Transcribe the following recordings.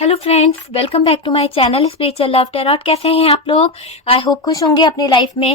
Hello friends, welcome back to my channel spiritual love tarot. कैसे हैं आप लोग? आई होप खुश होंगे, अपनी लाइफ में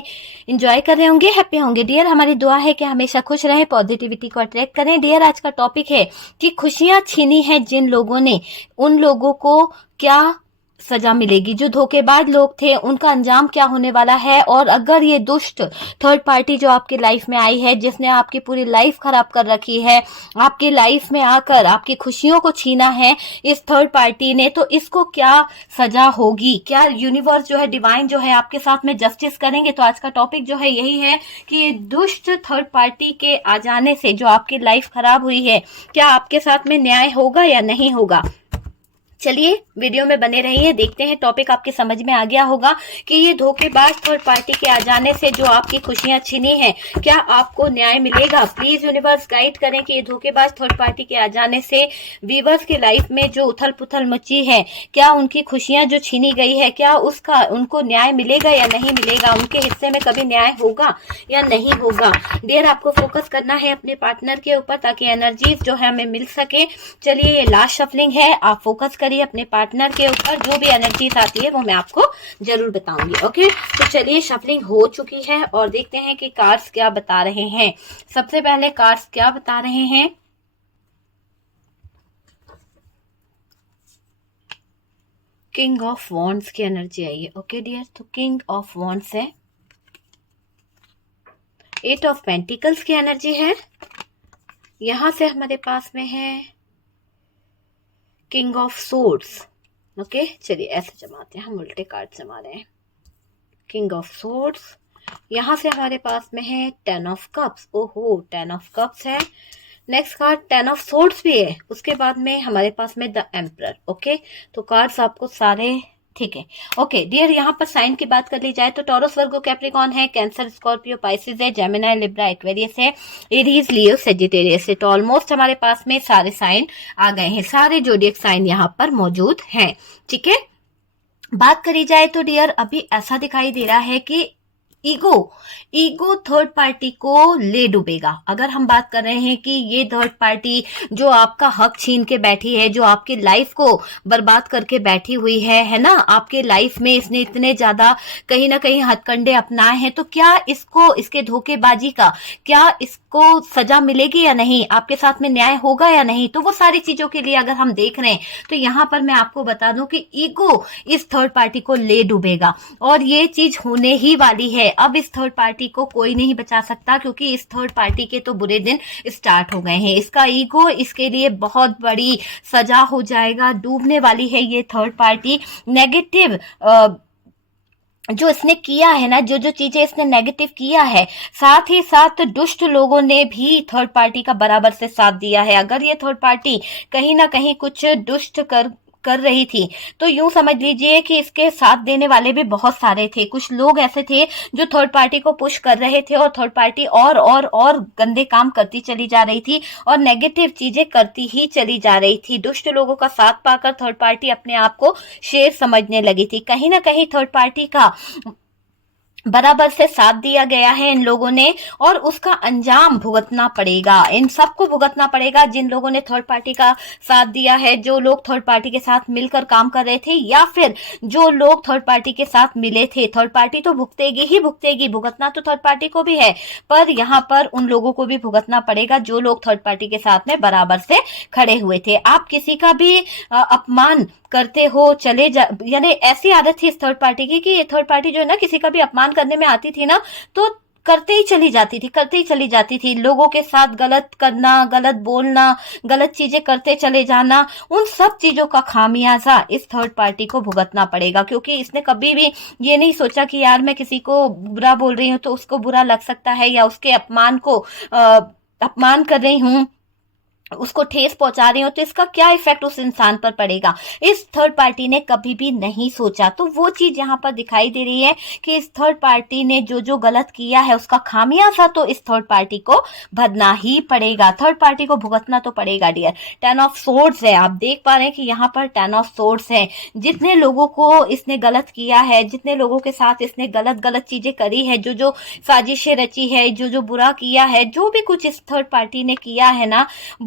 एंजॉय कर रहे होंगे, हैप्पी होंगे। डियर, हमारी दुआ है कि हमेशा खुश रहें, पॉजिटिविटी को अट्रैक्ट करें। डियर, आज का टॉपिक है कि खुशियां छीनी है जिन लोगों ने, उन लोगों को क्या सजा मिलेगी। जो धोखेबाज लोग थे उनका अंजाम क्या होने वाला है। और अगर ये दुष्ट थर्ड पार्टी जो आपकी लाइफ में आई है, जिसने आपकी पूरी लाइफ खराब कर रखी है, आपकी लाइफ में आकर आपकी खुशियों को छीना है इस थर्ड पार्टी ने, तो इसको क्या सजा होगी। क्या यूनिवर्स जो है, डिवाइन जो है, आपके साथ में जस्टिस करेंगे। तो आज का टॉपिक जो है यही है कि ये दुष्ट थर्ड पार्टी के आ जाने से जो आपकी लाइफ खराब हुई है, क्या आपके साथ में न्याय होगा या नहीं होगा। चलिए वीडियो में बने रहिए, देखते हैं। टॉपिक आपके समझ में आ गया होगा कि ये धोखेबाज थर्ड पार्टी के आ जाने से जो आपकी खुशियां छीनी है, क्या आपको न्याय मिलेगा। प्लीज यूनिवर्स गाइड करें कि ये धोखेबाज थर्ड पार्टी के आ जाने से व्यूअर्स की लाइफ में जो उथल पुथल मची है, क्या उनकी खुशियां जो छीनी गई है, क्या उसका उनको न्याय मिलेगा या नहीं मिलेगा। उनके हिस्से में कभी न्याय होगा या नहीं होगा। डियर, आपको फोकस करना है अपने पार्टनर के ऊपर ताकि एनर्जीज जो है हमें मिल सके। चलिए, ये लास्ट शफलिंग है, आप फोकस करिए अपने पार्टनर के ऊपर। जो भी एनर्जीज आती है वो मैं आपको जरूर बताऊंगी। ओके, तो चलिए, शफलिंग हो चुकी है और देखते हैं कि कार्ड्स क्या बता रहे हैं। सबसे पहले कार्ड्स क्या बता रहे हैं। किंग ऑफ वॉन्ड्स की एनर्जी आई है। ओके डियर, तो किंग ऑफ वॉन्ड्स है। एट ऑफ पेंटिकल्स की एनर्जी है। यहां से हमारे पास में है किंग ऑफ सोर्ड्स। ओके, चलिए ऐसे जमाते हैं, हम उल्टे कार्ड जमा रहे हैं। किंग ऑफ सोर्ड्स, यहां से हमारे पास में है टेन ऑफ कप्स। ओहो, टेन ऑफ कप्स है। Next card ten of swords भी है। उसके बाद में हमारे पास में द एम्परर। ओके, तो कार्ड्स आपको सारे ठीक है। ओके डियर, यहाँ पर साइन की बात कर ली जाए तो टॉरस, वर्गो, कैप्रिकॉन है, कैंसर, स्कॉर्पियो, पाइसिस है, जेमिनाई, लिब्रा, एक्वेरियस है, एरीज, लियो, सेजिटेरियस है। तो ऑलमोस्ट हमारे पास में सारे साइन आ गए हैं, सारे जोडियक साइन यहाँ पर मौजूद हैं। ठीक है, बात करी जाए तो डियर, अभी ऐसा दिखाई दे रहा है कि ईगो थर्ड पार्टी को ले डूबेगा। अगर हम बात कर रहे हैं कि ये थर्ड पार्टी जो आपका हक छीन के बैठी है, जो आपकी लाइफ को बर्बाद करके बैठी हुई है ना, आपके लाइफ में इसने इतने ज्यादा कहीं ना कहीं हथकंडे अपनाए हैं, तो क्या इसको, इसके धोखेबाजी का क्या इसको सजा मिलेगी या नहीं, आपके साथ में न्याय होगा या नहीं। तो वो सारी चीजों के लिए अगर हम देख रहे हैं तो यहाँ पर मैं आपको बता दूं कि ईगो इस थर्ड पार्टी को ले डूबेगा और ये चीज होने ही वाली है। अब इस थर्ड पार्टी को कोई नहीं बचा सकता, क्योंकि इस थर्ड पार्टी के तो बुरे दिन स्टार्ट हो गए हैं। इसका ईगो इसके लिए बहुत बड़ी सजा हो जाएगा, डूबने वाली है ये थर्ड पार्टी। नेगेटिव जो इसने किया है ना, जो जो चीजें इसने नेगेटिव किया है, साथ ही साथ दुष्ट लोगों ने भी थर्ड पार्टी का बराबर से साथ दिया है। अगर ये थर्ड पार्टी कहीं ना कहीं कुछ दुष्ट कर रही थी तो यूं समझ लीजिए कि इसके साथ देने वाले भी बहुत सारे थे। कुछ लोग ऐसे थे जो थर्ड पार्टी को पुश कर रहे थे और थर्ड पार्टी और गंदे काम करती चली जा रही थी और नेगेटिव चीजें करती ही चली जा रही थी। दुष्ट लोगों का साथ पाकर थर्ड पार्टी अपने आप को शेर समझने लगी थी। कहीं ना कहीं थर्ड पार्टी का बराबर से साथ दिया गया है इन लोगों ने और उसका अंजाम भुगतना पड़ेगा। इन सबको भुगतना पड़ेगा जिन लोगों ने थर्ड पार्टी का साथ दिया है, जो लोग थर्ड पार्टी के साथ मिलकर काम कर रहे थे या फिर जो लोग थर्ड पार्टी के साथ मिले थे। थर्ड पार्टी तो भुगतेगी ही भुगतेगी, भुगतना तो थर्ड पार्टी को भी है, पर यहाँ पर उन लोगों को भी भुगतना पड़ेगा जो लोग थर्ड पार्टी के साथ में बराबर से खड़े हुए थे। आप किसी का भी अपमान करते हो, चले जा, यानी ऐसी आदत थी इस थर्ड पार्टी की कि ये थर्ड पार्टी जो है ना, किसी का भी अपमान करने में आती थी ना तो करते ही चली जाती थी। लोगों के साथ गलत करना, गलत बोलना, गलत चीजें करते चले जाना, उन सब चीजों का खामियाजा इस थर्ड पार्टी को भुगतना पड़ेगा। क्योंकि इसने कभी भी ये नहीं सोचा कि यार मैं किसी को बुरा बोल रही हूँ तो उसको बुरा लग सकता है, या उसके अपमान को अपमान कर रही हूँ, उसको ठेस पहुंचा रही हो तो इसका क्या इफेक्ट उस इंसान पर पड़ेगा, इस थर्ड पार्टी ने कभी भी नहीं सोचा। तो वो चीज यहाँ पर दिखाई दे रही है कि इस थर्ड पार्टी ने जो जो गलत किया है उसका खामियाजा तो इस थर्ड पार्टी को भरना ही पड़ेगा, थर्ड पार्टी को भुगतना तो पड़ेगा डियर। टेन ऑफ सोर्ड्स है, आप देख पा रहे हैं कि यहाँ पर टेन ऑफ सोर्ड्स है। जितने लोगों को इसने गलत किया है, जितने लोगों के साथ इसने गलत चीजें करी है, जो जो साजिशें रची है, जो जो बुरा किया है, जो भी कुछ इस थर्ड पार्टी ने किया है ना,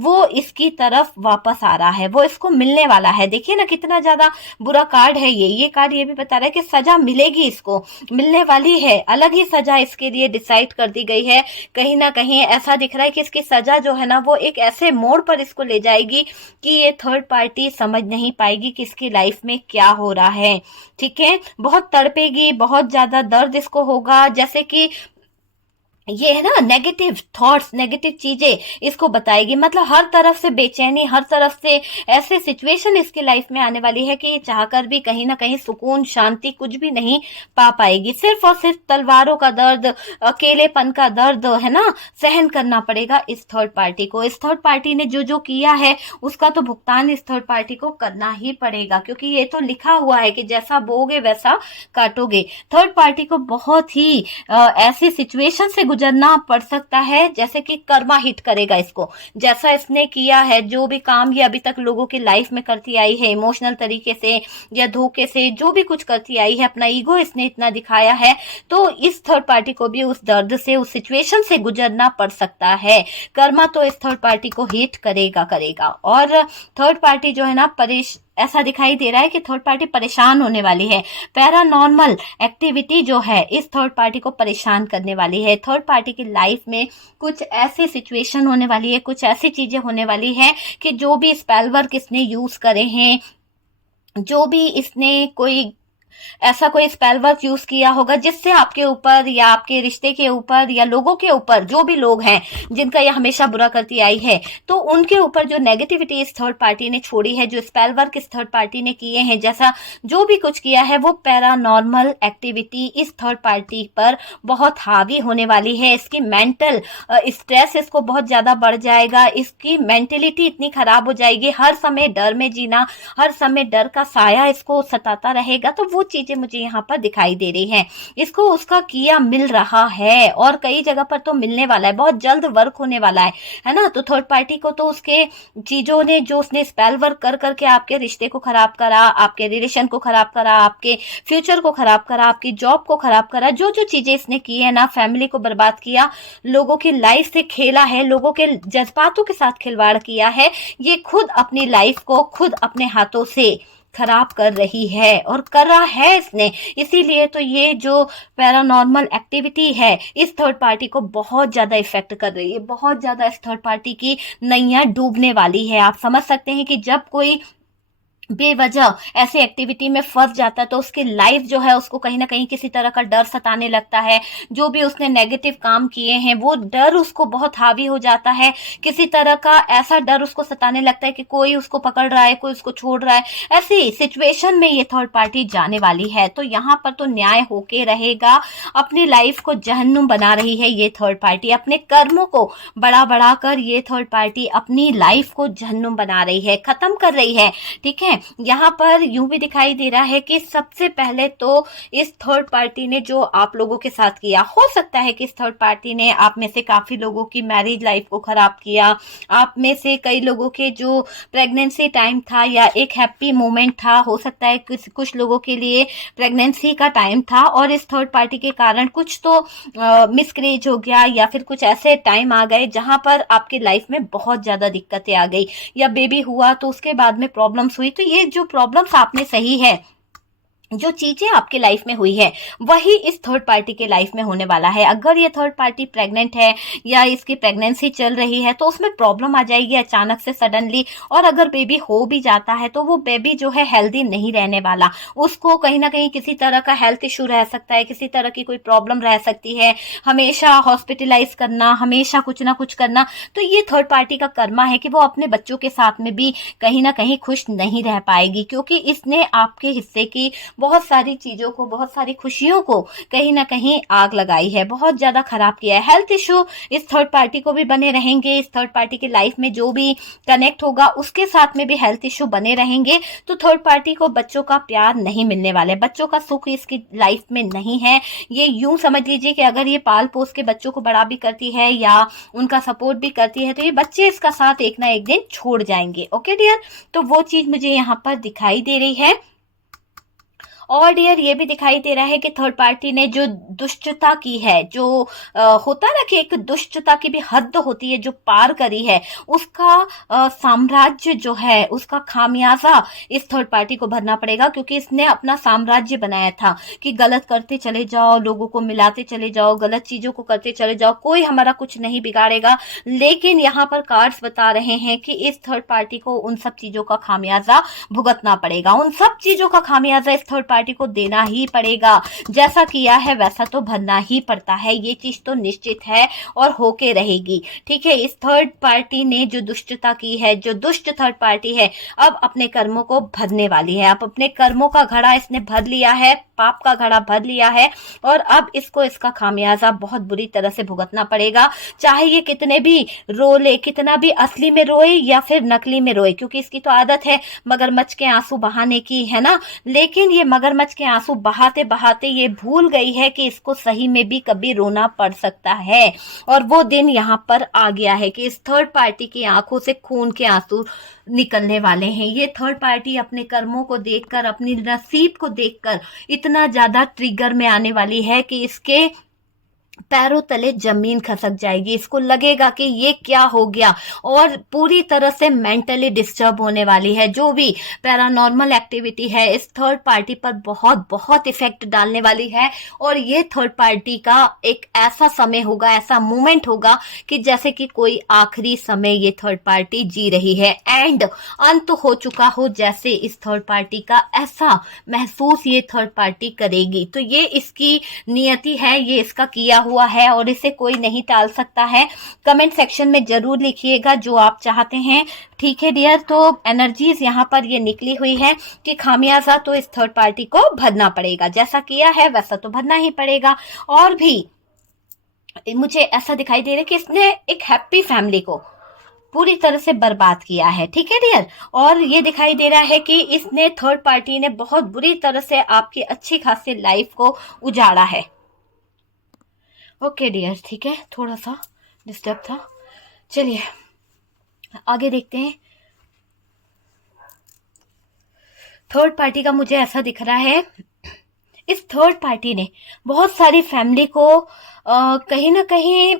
वो इसकी तरफ वापस आ रहा है, वो इसको मिलने वाला है। देखिए ना कितना ज्यादा बुरा कार्ड है ये कार्ड ये भी बता रहा है कि सजा मिलेगी, इसको मिलने वाली है, अलग ही सजा इसके लिए डिसाइड कर दी गई है। कहीं ना कहीं ऐसा दिख रहा है कि इसकी सजा जो है ना वो एक ऐसे मोड़ पर इसको ले जाएगी कि ये थर्ड पार्टी समझ नहीं पाएगी कि इसकी लाइफ में क्या हो रहा है। ठीक है, बहुत तड़पेगी, बहुत ज्यादा दर्द इसको होगा, जैसे कि ये है ना नेगेटिव थॉट्स, नेगेटिव चीजें इसको बताएगी। मतलब हर तरफ से बेचैनी, हर तरफ से ऐसे सिचुएशन इसकी लाइफ में आने वाली है कि ये चाहकर भी कहीं ना कहीं सुकून, शांति कुछ भी नहीं पा पाएगी। सिर्फ और सिर्फ तलवारों का दर्द, अकेलेपन का दर्द है ना सहन करना पड़ेगा इस थर्ड पार्टी को। इस थर्ड पार्टी ने जो जो किया है उसका तो भुगतान इस थर्ड पार्टी को करना ही पड़ेगा, क्योंकि ये तो लिखा हुआ है कि जैसा बोगे वैसा काटोगे। थर्ड पार्टी को बहुत ही ऐसी सिचुएशन से गुजरना पड़ सकता है, जैसे कि कर्मा हिट करेगा इसको। जैसा इसने किया है, जो भी काम ये अभी तक लोगों की लाइफ में करती आई है, इमोशनल तरीके से या धोखे से जो भी कुछ करती आई है, अपना ईगो इसने इतना दिखाया है, तो इस थर्ड पार्टी को भी उस दर्द से, उस सिचुएशन से गुजरना पड़ सकता है। कर्मा तो इस थर्ड पार्टी को हिट करेगा। और थर्ड पार्टी जो है ना ऐसा दिखाई दे रहा है कि थर्ड पार्टी परेशान होने वाली है। पैरानॉर्मल एक्टिविटी जो है इस थर्ड पार्टी को परेशान करने वाली है। थर्ड पार्टी की लाइफ में कुछ ऐसी सिचुएशन होने वाली है, कुछ ऐसी चीजें होने वाली है कि जो भी स्पेल वर्क इसने यूज करे हैं, जो भी इसने कोई ऐसा कोई स्पेल वर्क यूज किया होगा जिससे आपके ऊपर या आपके रिश्ते के ऊपर या लोगों के ऊपर, जो भी लोग हैं जिनका यह हमेशा बुरा करती आई है, तो उनके ऊपर जो नेगेटिविटी इस थर्ड पार्टी ने छोड़ी है, जो स्पेल वर्क इस थर्ड पार्टी ने किए हैं, जैसा जो भी कुछ किया है, वो पैरानॉर्मल एक्टिविटी इस थर्ड पार्टी पर बहुत हावी होने वाली है। इसकी मेंटल स्ट्रेस इसको बहुत ज्यादा बढ़ जाएगा, इसकी मेंटेलिटी इतनी खराब हो जाएगी, हर समय डर में जीना, हर समय डर का साया इसको सताता रहेगा। तो वो चीजें मुझे यहाँ पर दिखाई दे रही हैं। इसको उसका किया मिल रहा है और कई जगह पर तो मिलने वाला है, बहुत जल्द वर्क होने वाला है ना। तो थर्ड पार्टी को तो उसके चीजों ने, जो उसने स्पेल वर्क कर करके आपके रिश्ते को खराब करा, आपके रिलेशन को खराब करा, आपके फ्यूचर को खराब करा, आपकी जॉब को खराब करा, जो जो चीजें इसने की है ना, फैमिली को बर्बाद किया, लोगों की लाइफ से खेला है, लोगों के जज्बातों के साथ खिलवाड़ किया है, ये खुद अपनी लाइफ को खुद अपने हाथों से खराब कर रही है और कर रहा है इसने। इसीलिए तो ये जो पैरानॉर्मल एक्टिविटी है इस थर्ड पार्टी को बहुत ज्यादा इफेक्ट कर रही है, बहुत ज्यादा इस थर्ड पार्टी की नैया डूबने वाली है। आप समझ सकते हैं कि जब कोई बेवजह ऐसी एक्टिविटी में फंस जाता है तो उसकी लाइफ जो है उसको कहीं ना कहीं किसी तरह का डर सताने लगता है। जो भी उसने नेगेटिव काम किए हैं वो डर उसको बहुत हावी हो जाता है, किसी तरह का ऐसा डर उसको सताने लगता है कि कोई उसको पकड़ रहा है, कोई उसको छोड़ रहा है। ऐसी सिचुएशन में ये थर्ड पार्टी जाने वाली है। तो यहाँ पर तो न्याय होके रहेगा। अपनी लाइफ को जहन्नुम बना रही है ये थर्ड पार्टी, अपने कर्मों को बढ़ा कर ये थर्ड पार्टी अपनी लाइफ को जहन्नुम बना रही है, खत्म कर रही है। ठीक है, यहाँ पर यूं भी दिखाई दे रहा है कि सबसे पहले तो इस थर्ड पार्टी ने जो आप लोगों के साथ किया, हो सकता है कि इस थर्ड पार्टी ने आप में से काफी लोगों की मैरिज लाइफ को खराब किया, आप में से कई लोगों के जो प्रेगनेंसी टाइम था या एक हैप्पी मोमेंट था, हो सकता है कुछ लोगों के लिए प्रेगनेंसी का टाइम था और इस थर्ड पार्टी के कारण कुछ तो मिसकैरेज हो गया या फिर कुछ ऐसे टाइम आ गए जहां पर आपकी लाइफ में बहुत ज्यादा दिक्कतें आ गई, या बेबी हुआ तो उसके बाद में प्रॉब्लम्स हुई। तो ये जो प्रॉब्लम्स आपने सही है, जो चीजें आपके लाइफ में हुई है, वही इस थर्ड पार्टी के लाइफ में होने वाला है। अगर ये थर्ड पार्टी प्रेग्नेंट है या इसकी प्रेगनेंसी चल रही है तो उसमें प्रॉब्लम आ जाएगी अचानक से, सडनली। और अगर बेबी हो भी जाता है तो वो बेबी जो है हेल्दी नहीं रहने वाला, उसको कहीं ना कहीं किसी तरह का हेल्थ इशू रह सकता है, किसी तरह की कोई प्रॉब्लम रह सकती है, हमेशा हॉस्पिटलाइज करना, हमेशा कुछ ना कुछ करना। तो ये थर्ड पार्टी का कर्मा है कि वो अपने बच्चों के साथ में भी कहीं ना कहीं खुश नहीं रह पाएगी, क्योंकि इसने आपके हिस्से की बहुत सारी चीजों को, बहुत सारी खुशियों को कहीं ना कहीं आग लगाई है, बहुत ज्यादा खराब किया है। हेल्थ इशू इस थर्ड पार्टी को भी बने रहेंगे, इस थर्ड पार्टी की लाइफ में जो भी कनेक्ट होगा उसके साथ में भी हेल्थ इशू बने रहेंगे। तो थर्ड पार्टी को बच्चों का प्यार नहीं मिलने वाले, बच्चों का सुख इसकी लाइफ में नहीं है। ये यूं समझ लीजिए कि अगर ये पाल पोस के बच्चों को बड़ा भी करती है या उनका सपोर्ट भी करती है तो ये बच्चे इसका साथ एक ना एक दिन छोड़ जाएंगे। ओके डियर, तो वो चीज मुझे यहाँ पर दिखाई दे रही है। और डियर ये भी दिखाई दे रहा है कि थर्ड पार्टी ने जो दुष्टता की है, जो होता ना कि एक दुष्टता की भी हद होती है, जो पार करी है, उसका साम्राज्य जो है, उसका खामियाजा इस थर्ड पार्टी को भरना पड़ेगा। क्योंकि इसने अपना साम्राज्य बनाया था कि गलत करते चले जाओ, लोगों को मिलाते चले जाओ, गलत चीजों को करते चले जाओ, कोई हमारा कुछ नहीं बिगाड़ेगा। लेकिन यहाँ पर कार्ड्स बता रहे हैं कि इस थर्ड पार्टी को उन सब चीजों का खामियाजा भुगतना पड़ेगा, उन सब चीजों का खामियाजा इस थर्ड पार्टी को देना ही पड़ेगा। जैसा किया है वैसा तो भरना ही पड़ता है, ये चीज तो निश्चित है और होके रहेगी। ठीक है, इस थर्ड पार्टी ने जो दुष्टता की है, जो दुष्ट थर्ड पार्टी है, अब अपने कर्मों को भरने वाली है। अब अपने कर्मों का घड़ा इसने भर लिया है, पाप का घड़ा भर लिया है, और अब इसको इसका खामियाजा बहुत बुरी तरह से भुगतना पड़ेगा। चाहे ये कितने भी रो ले, कितना भी असली में रोए या फिर नकली में रोए, क्योंकि इसकी तो आदत है मगरमच्छ के आंसू बहाने की, है ना। लेकिन ये मगरमच्छ के आंसू बहाते बहाते ये भूल गई है कि इसको सही में भी कभी रोना पड़ सकता है। और वो दिन यहाँ पर आ गया है कि इस थर्ड पार्टी की आंखों से खून के आंसू निकलने वाले हैं। ये थर्ड पार्टी अपने कर्मों को देखकर, अपनी नसीब को देखकर इतना ज्यादा ट्रिगर में आने वाली है कि इसके पैरों तले जमीन खसक जाएगी। इसको लगेगा कि ये क्या हो गया, और पूरी तरह से मेंटली डिस्टर्ब होने वाली है। जो भी पैरानॉर्मल एक्टिविटी है इस थर्ड पार्टी पर बहुत बहुत इफेक्ट डालने वाली है। और ये थर्ड पार्टी का एक ऐसा समय होगा, ऐसा मोमेंट होगा कि जैसे कि कोई आखिरी समय ये थर्ड पार्टी जी रही है, एंड अंत हो चुका हो जैसे इस थर्ड पार्टी का, ऐसा महसूस ये थर्ड पार्टी करेगी। तो ये इसकी नियति है, ये इसका किया हुआ है और इसे कोई नहीं टाल सकता है। कमेंट सेक्शन में जरूर लिखिएगा जो आप चाहते हैं। ठीक है डियर, तो एनर्जीज यहाँ पर ये निकली हुई है कि खामियाजा तो इस थर्ड पार्टी को भरना पड़ेगा, जैसा किया है वैसा तो भरना ही पड़ेगा। और भी मुझे ऐसा दिखाई दे रहा है कि इसने एक हैप्पी फैमिली को पूरी तरह से बर्बाद किया है। ठीक है डियर, और ये दिखाई दे रहा है कि इसने थर्ड पार्टी ने बहुत बुरी तरह से आपकी अच्छी खासी लाइफ को उजाड़ा है। ओके डियर, ठीक है, थोड़ा सा डिस्टर्ब था। चलिए आगे देखते हैं। थर्ड पार्टी का मुझे ऐसा दिख रहा है, इस थर्ड पार्टी ने बहुत सारी फैमिली को कहीं ना कहीं,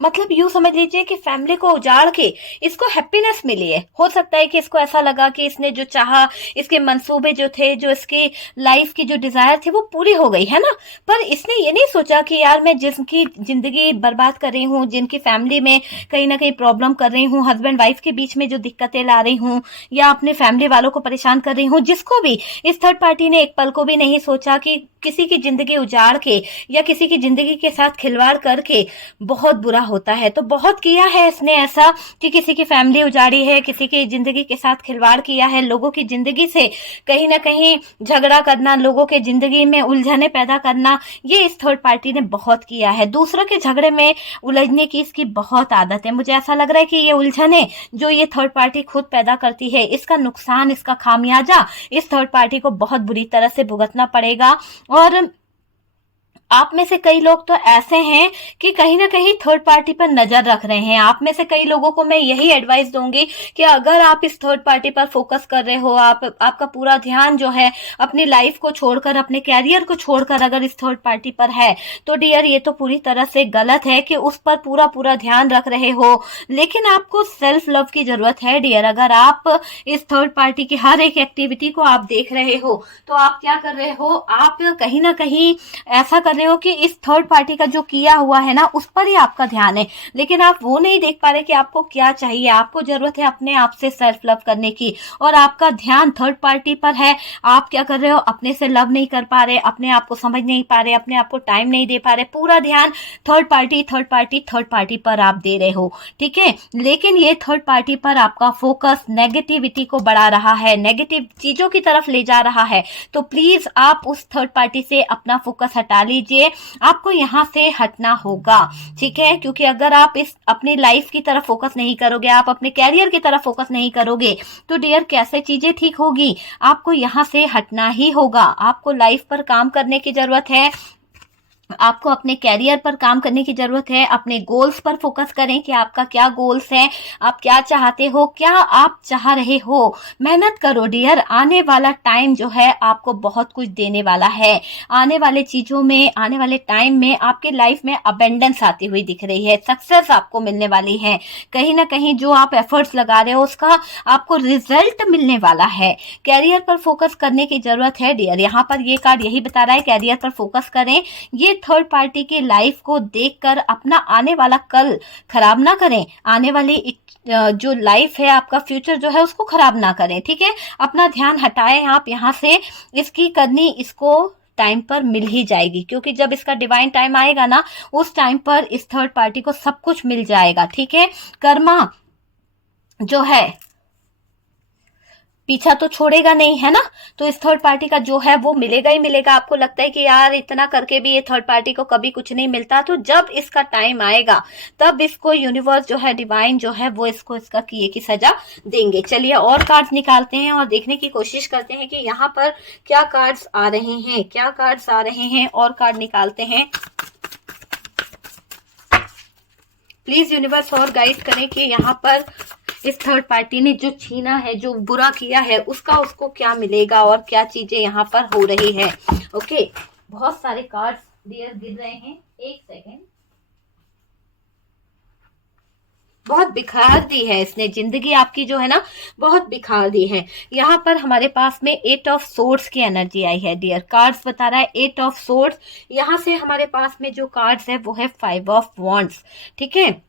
मतलब यूं समझ लीजिए कि फैमिली को उजाड़ के इसको हैप्पीनेस मिली है। हो सकता है कि इसको ऐसा लगा कि इसने जो चाहा, इसके मंसूबे जो थे, जो इसकी लाइफ की जो डिजायर थी वो पूरी हो गई, है ना। पर इसने ये नहीं सोचा कि यार मैं जिनकी जिंदगी बर्बाद कर रही हूँ, जिनकी फैमिली में कहीं ना कहीं प्रॉब्लम कर रही हूँ, हस्बैंड वाइफ के बीच में जो दिक्कतें ला रही हूँ, या अपने फैमिली वालों को परेशान कर रही हूँ, जिसको भी इस थर्ड पार्टी ने एक पल को भी नहीं सोचा कि किसी की जिंदगी उजाड़ के या किसी की जिंदगी के साथ खिलवाड़ करके बहुत बुरा होता है। तो बहुत किया है इसने ऐसा कि किसी की फैमिली उजाड़ी है, किसी की जिंदगी के साथ खिलवाड़ किया है, लोगों की जिंदगी से कहीं ना कहीं झगड़ा करना, लोगों के जिंदगी में उलझने पैदा करना, ये इस थर्ड पार्टी ने बहुत किया है। दूसरों के झगड़े में उलझने की इसकी बहुत आदत है। मुझे ऐसा लग रहा है कि ये उलझने जो ये थर्ड पार्टी खुद पैदा करती है, इसका नुकसान, इसका खामियाजा इस थर्ड पार्टी को बहुत बुरी तरह से भुगतना पड़ेगा। और आप में से कई लोग तो ऐसे हैं कि कहीं ना कहीं थर्ड पार्टी पर नजर रख रहे हैं। आप में से कई लोगों को मैं यही एडवाइस दूंगी कि अगर आप इस थर्ड पार्टी पर फोकस कर रहे हो, आपका पूरा ध्यान जो है अपनी लाइफ को छोड़कर, अपने कैरियर को छोड़कर अगर इस थर्ड पार्टी पर है, तो डियर ये तो पूरी तरह से गलत है कि उस पर पूरा पूरा ध्यान रख रहे हो। लेकिन आपको सेल्फ लव की जरूरत है डियर। अगर आप इस थर्ड पार्टी की हर एक एक्टिविटी को आप देख रहे हो, तो आप क्या कर रहे हो, आप कहीं ना कहीं ऐसा कर रहे हो कि इस थर्ड पार्टी का जो किया हुआ है ना, उस पर ही आपका ध्यान है। लेकिन आप वो नहीं देख पा रहे कि आपको क्या चाहिए। आपको जरूरत है अपने आप से सेल्फ लव करने की, और आपका ध्यान थर्ड पार्टी पर है। आप क्या कर रहे हो, अपने से लव नहीं कर पा रहे, अपने आप को समझ नहीं पा रहे, अपने आप को टाइम नहीं दे पा रहे। पूरा ध्यान third party third party third party पर आप दे रहे हो। ठीक है, लेकिन ये थर्ड पार्टी पर आपका फोकस नेगेटिविटी को बढ़ा रहा है, नेगेटिव चीजों की तरफ ले जा रहा है। तो प्लीज आप उस थर्ड पार्टी से अपना फोकस हटा लीजिए। आपको यहां से हटना होगा। ठीक है, क्योंकि अगर आप इस अपनी लाइफ की तरफ फोकस नहीं करोगे, आप अपने कैरियर की तरफ फोकस नहीं करोगे, तो डियर कैसे चीजें ठीक होगी। आपको यहां से हटना ही होगा। आपको लाइफ पर काम करने की जरूरत है। आपको अपने कैरियर पर काम करने की जरूरत है, अपने गोल्स पर फोकस करें कि आपका क्या गोल्स है, आप क्या चाहते हो, क्या आप चाह रहे हो। मेहनत करो डियर, आने वाला टाइम जो है आपको बहुत कुछ देने वाला है। आने वाले चीजों में, आने वाले टाइम में आपके लाइफ में अबेंडेंस आती हुई दिख रही है, सक्सेस आपको मिलने वाली है। कहीं ना कहीं जो आप एफर्ट्स लगा रहे हो उसका आपको रिजल्ट मिलने वाला है। कैरियर पर फोकस करने की जरूरत है डियर, यहाँ पर ये कार्ड यही बता रहा है, कैरियर पर फोकस करें। ये थर्ड पार्टी की लाइफ को देखकर अपना आने वाला कल खराब ना करें, आने वाली जो लाइफ है, आपका फ्यूचर जो है उसको खराब ना करें, ठीक है। अपना ध्यान हटाएं आप यहाँ से, इसकी करनी इसको टाइम पर मिल ही जाएगी, क्योंकि जब इसका डिवाइन टाइम आएगा ना, उस टाइम पर इस थर्ड पार्टी को सब कुछ मिल जाएगा, ठीक है। कर्मा जो है पीछा तो छोड़ेगा नहीं, है ना। तो इस थर्ड पार्टी का जो है वो मिलेगा ही मिलेगा। आपको लगता है कि यार इतना करके भी ये थर्ड पार्टी को कभी कुछ नहीं मिलता, तो जब इसका टाइम आएगा तब इसको यूनिवर्स जो है, डिवाइन जो है, वो इसको इसका किए की सजा देंगे। चलिए और कार्ड्स निकालते हैं और देखने की कोशिश करते हैं कि यहाँ पर क्या कार्ड्स आ रहे हैं, क्या कार्ड्स आ रहे हैं, और कार्ड निकालते हैं। प्लीज यूनिवर्स और गाइड करें कि यहाँ पर इस थर्ड पार्टी ने जो छीना है, जो बुरा किया है, उसका उसको क्या मिलेगा और क्या चीजें यहाँ पर हो रही है। ओके, बहुत सारे कार्ड्स डियर गिर रहे हैं, एक सेकेंड। बहुत बिखार दी है इसने, जिंदगी आपकी जो है ना बहुत बिखार दी है। यहाँ पर हमारे पास में 8 ऑफ सोर्ड्स की एनर्जी आई है डियर। कार्ड्स बता रहा है 8 ऑफ सोर्ड्स। यहाँ से हमारे पास में जो कार्ड्स है वो है 5 ऑफ वॉन्ड्स, ठीक है।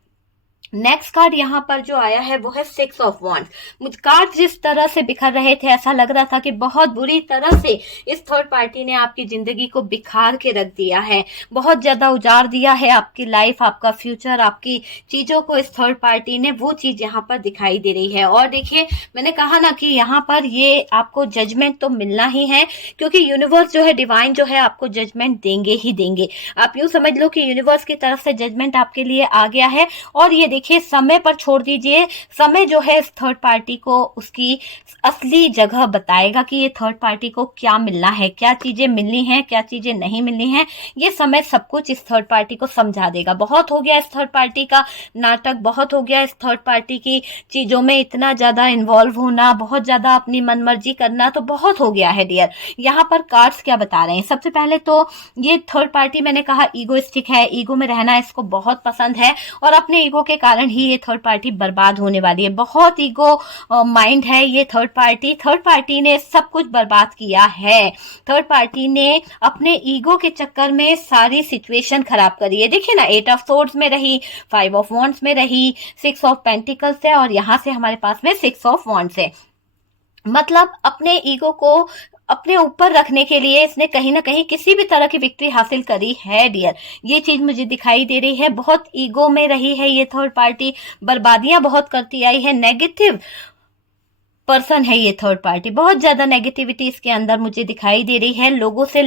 नेक्स्ट कार्ड यहाँ पर जो आया है वो है 6 ऑफ वॉन्ड्स। मुझे कार्ड जिस तरह से बिखर रहे थे, ऐसा लग रहा था कि बहुत बुरी तरह से इस थर्ड पार्टी ने आपकी जिंदगी को बिखार के रख दिया है, बहुत ज्यादा उजाड़ दिया है आपकी लाइफ, आपका फ्यूचर, आपकी चीजों को इस थर्ड पार्टी ने, वो चीज यहाँ पर दिखाई दे रही है। और देखिए, मैंने कहा ना कि यहाँ पर ये आपको जजमेंट तो मिलना ही है, क्योंकि यूनिवर्स जो है, डिवाइन जो है, आपको जजमेंट देंगे ही देंगे। आप यूं समझ लो कि यूनिवर्स की तरफ से जजमेंट आपके लिए आ गया है। और ये देखिए, समय पर छोड़ दीजिए, समय जो है इस थर्ड पार्टी को उसकी असली जगह बताएगा कि ये थर्ड पार्टी को क्या मिलना है, क्या चीजें मिलनी है, क्या चीजें नहीं मिलनी है। ये समय सब कुछ इस थर्ड पार्टी को समझा देगा। बहुत हो गया इस थर्ड पार्टी का नाटक, बहुत हो गया इस थर्ड पार्टी की चीजों में इतना ज्यादा इन्वॉल्व होना, बहुत ज्यादा अपनी मनमर्जी करना, तो बहुत हो गया है डियर। यहाँ पर कार्ड्स क्या बता रहे हैं, सबसे पहले तो ये थर्ड पार्टी मैंने कहा ईगोइस्टिक है, ईगो में रहना इसको बहुत पसंद है, और अपने ईगो के कारण ही ये थर्ड पार्टी बर्बाद होने वाली है। बहुत ईगो माइंड है ये थर्ड पार्टी। थर्ड पार्टी ने सब कुछ बर्बाद किया है। थर्ड पार्टी ने अपने ईगो के चक्कर में सारी सिचुएशन खराब करी है। देखिए ना, 8 ऑफ सोर्ड्स में रही, 5 ऑफ वॉन्ड्स में रही, 6 ऑफ पेंटिकल्स है, और यहाँ से हमारे पास में 6 ऑफ वॉन्ड्स है। मतलब अपने ईगो को अपने ऊपर रखने के लिए इसने कहीं ना कहीं किसी भी तरह की विक्ट्री हासिल करी है डियर। ये चीज मुझे दिखाई दे रही है। बहुत ईगो में रही है ये थर्ड पार्टी, बर्बादियां बहुत करती आई है, नेगेटिव पर्सन है ये थर्ड पार्टी, बहुत ज्यादा नेगेटिविटी इसके अंदर मुझे दिखाई दे रही है। लोगों से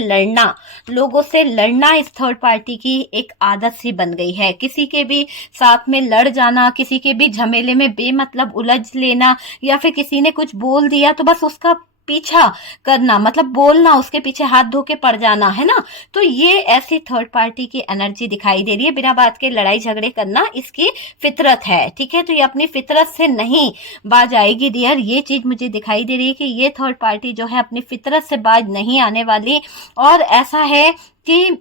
लड़ना इस थर्ड पार्टी की एक आदत सी बन गई है। किसी के भी साथ में लड़ जाना, किसी के भी झमेले में बेमतलब उलझ लेना, या फिर किसी ने कुछ बोल दिया तो बस उसका पीछा करना, मतलब बोलना, उसके पीछे हाथ धो के पड़ जाना, है ना। तो ये ऐसी थर्ड पार्टी की एनर्जी दिखाई दे रही है। बिना बात के लड़ाई झगड़े करना इसकी फितरत है, ठीक है। तो ये अपनी फितरत से नहीं बाज आएगी डियर। ये चीज मुझे दिखाई दे रही है कि ये थर्ड पार्टी जो है अपनी फितरत से बाज नहीं आने वाली। और ऐसा है कि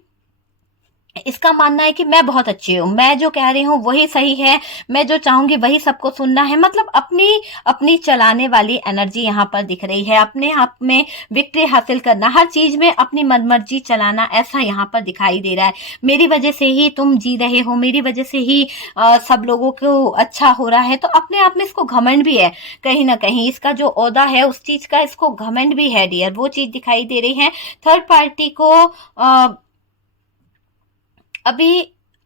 इसका मानना है कि मैं बहुत अच्छी हूँ, मैं जो कह रही हूँ वही सही है, मैं जो चाहूंगी वही सबको सुनना है। मतलब अपनी अपनी चलाने वाली एनर्जी यहाँ पर दिख रही है। अपने आप में विक्ट्री हासिल करना, हर चीज में अपनी मनमर्जी चलाना, ऐसा यहाँ पर दिखाई दे रहा है। मेरी वजह से ही तुम जी रहे हो, मेरी वजह से ही सब लोगों को अच्छा हो रहा है। तो अपने आप में इसको घमंड भी है, कहीं ना कहीं इसका जो ओहदा है उस चीज का इसको घमंड भी है डियर। वो चीज दिखाई दे रही है। थर्ड पार्टी को अभी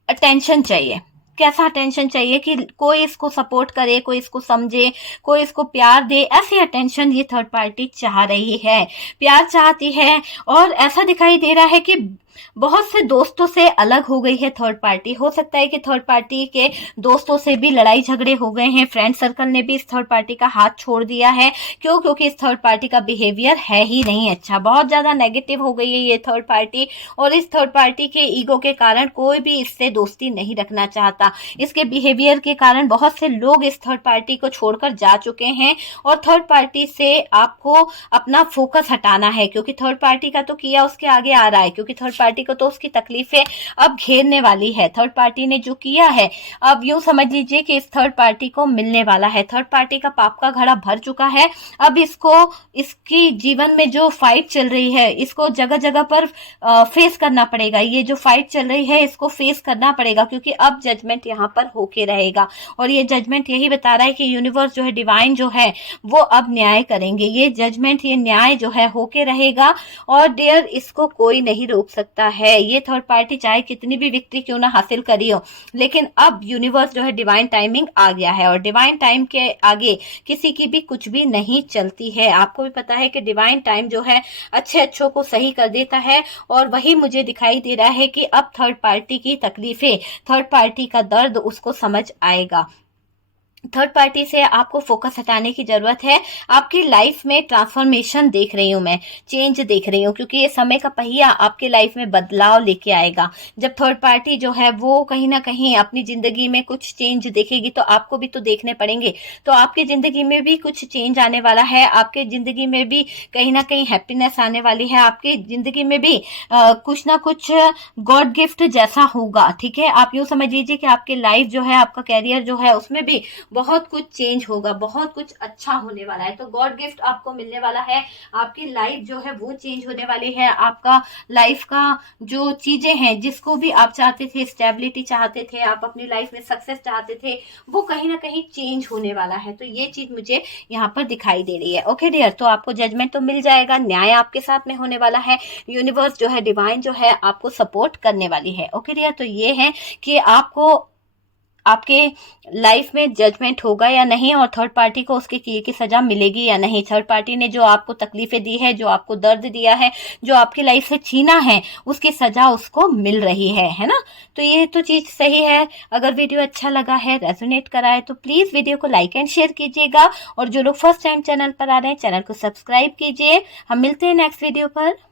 अटेंशन चाहिए। कैसा अटेंशन चाहिए कि कोई इसको सपोर्ट करे, कोई इसको समझे, कोई इसको प्यार दे। ऐसी अटेंशन ये थर्ड पार्टी चाह रही है, प्यार चाहती है। और ऐसा दिखाई दे रहा है कि बहुत से दोस्तों से अलग हो गई है थर्ड पार्टी। हो सकता है कि थर्ड पार्टी के दोस्तों से भी लड़ाई झगड़े हो गए हैं, फ्रेंड सर्कल ने भी इस थर्ड पार्टी का हाथ छोड़ दिया है। क्यों? क्योंकि इस थर्ड पार्टी का बिहेवियर है ही नहीं अच्छा, बहुत ज्यादा नेगेटिव हो गई है ये थर्ड पार्टी। और इस थर्ड पार्टी के ईगो के कारण कोई भी इससे दोस्ती नहीं रखना चाहता। इसके बिहेवियर के कारण बहुत से लोग इस थर्ड पार्टी को छोड़कर जा चुके हैं। और थर्ड पार्टी से आपको अपना फोकस हटाना है, क्योंकि थर्ड पार्टी का तो किया उसके आगे आ रहा है, क्योंकि थर्ड पार्टी को तो उसकी तकलीफें अब घेरने वाली है। थर्ड पार्टी ने जो किया है, अब यूं समझ लीजिए कि इस थर्ड पार्टी को मिलने वाला है। थर्ड पार्टी का पाप का घड़ा भर चुका है। अब इसको इसकी जीवन में जो फाइट चल रही है, इसको जगह जगह पर फेस करना पड़ेगा। ये जो फाइट चल रही है इसको फेस करना पड़ेगा, क्योंकि अब जजमेंट यहाँ पर होके रहेगा। और ये जजमेंट यही बता रहा है कि यूनिवर्स जो है, डिवाइन जो है, वो अब न्याय करेंगे। ये जजमेंट, ये न्याय जो है होके रहेगा। और डियर, इसको कोई नहीं रोक सकता है। ये थर्ड पार्टी चाहे कितनी भी विक्ट्री क्यों ना हासिल करी हो, लेकिन अब यूनिवर्स जो है, डिवाइन टाइमिंग आ गया है। और डिवाइन टाइम के आगे किसी की भी कुछ भी नहीं चलती है। आपको भी पता है कि डिवाइन टाइम जो है अच्छे अच्छों को सही कर देता है। और वही मुझे दिखाई दे रहा है कि अब थर्ड पार्टी की तकलीफें, थर्ड पार्टी का दर्द उसको समझ आएगा। थर्ड पार्टी से आपको फोकस हटाने की जरूरत है। आपकी लाइफ में ट्रांसफॉर्मेशन देख रही हूं मैं, चेंज देख रही हूं, क्योंकि ये समय का पहिया आपके लाइफ में बदलाव लेके आएगा। जब थर्ड पार्टी जो है वो कहीं ना कहीं अपनी जिंदगी में कुछ चेंज देखेगी, तो आपको भी तो देखने पड़ेंगे। तो आपकी जिंदगी में भी कुछ चेंज आने वाला है। आपके जिंदगी में भी कहीं ना कहीं हैप्पीनेस आने वाली है। आपकी जिंदगी में भी कुछ ना कुछ गॉड गिफ्ट जैसा होगा। ठीक है, आप यूं समझ लीजिए कि आपकी लाइफ जो है, आपका कैरियर जो है, उसमें भी बहुत कुछ चेंज होगा, बहुत कुछ अच्छा होने वाला है। तो गॉड गिफ्ट आपको मिलने वाला है। आपकी लाइफ जो है वो चेंज होने वाली है। आपका लाइफ का जो चीजें हैं, जिसको भी आप चाहते थे, स्टेबिलिटी चाहते थे, आप अपनी लाइफ में सक्सेस चाहते थे, वो कहीं ना कहीं चेंज होने वाला है। तो ये चीज मुझे यहाँ पर दिखाई दे रही है। ओके डियर, तो आपको जजमेंट तो मिल जाएगा, न्याय आपके साथ में होने वाला है। यूनिवर्स जो है, डिवाइन जो है, आपको सपोर्ट करने वाली है। ओके डियर, तो ये है कि आपको आपके लाइफ में जजमेंट होगा या नहीं, और थर्ड पार्टी को उसके किए की सजा मिलेगी या नहीं। थर्ड पार्टी ने जो आपको तकलीफें दी है, जो आपको दर्द दिया है, जो आपकी लाइफ से छीना है, उसकी सजा उसको मिल रही है ना। तो ये तो चीज सही है। अगर वीडियो अच्छा लगा है, रेजोनेट करा है, तो प्लीज वीडियो को लाइक एंड शेयर कीजिएगा। और जो लोग फर्स्ट टाइम चैनल पर आ रहे हैं, चैनल को सब्सक्राइब कीजिए। हम मिलते हैं नेक्स्ट वीडियो पर।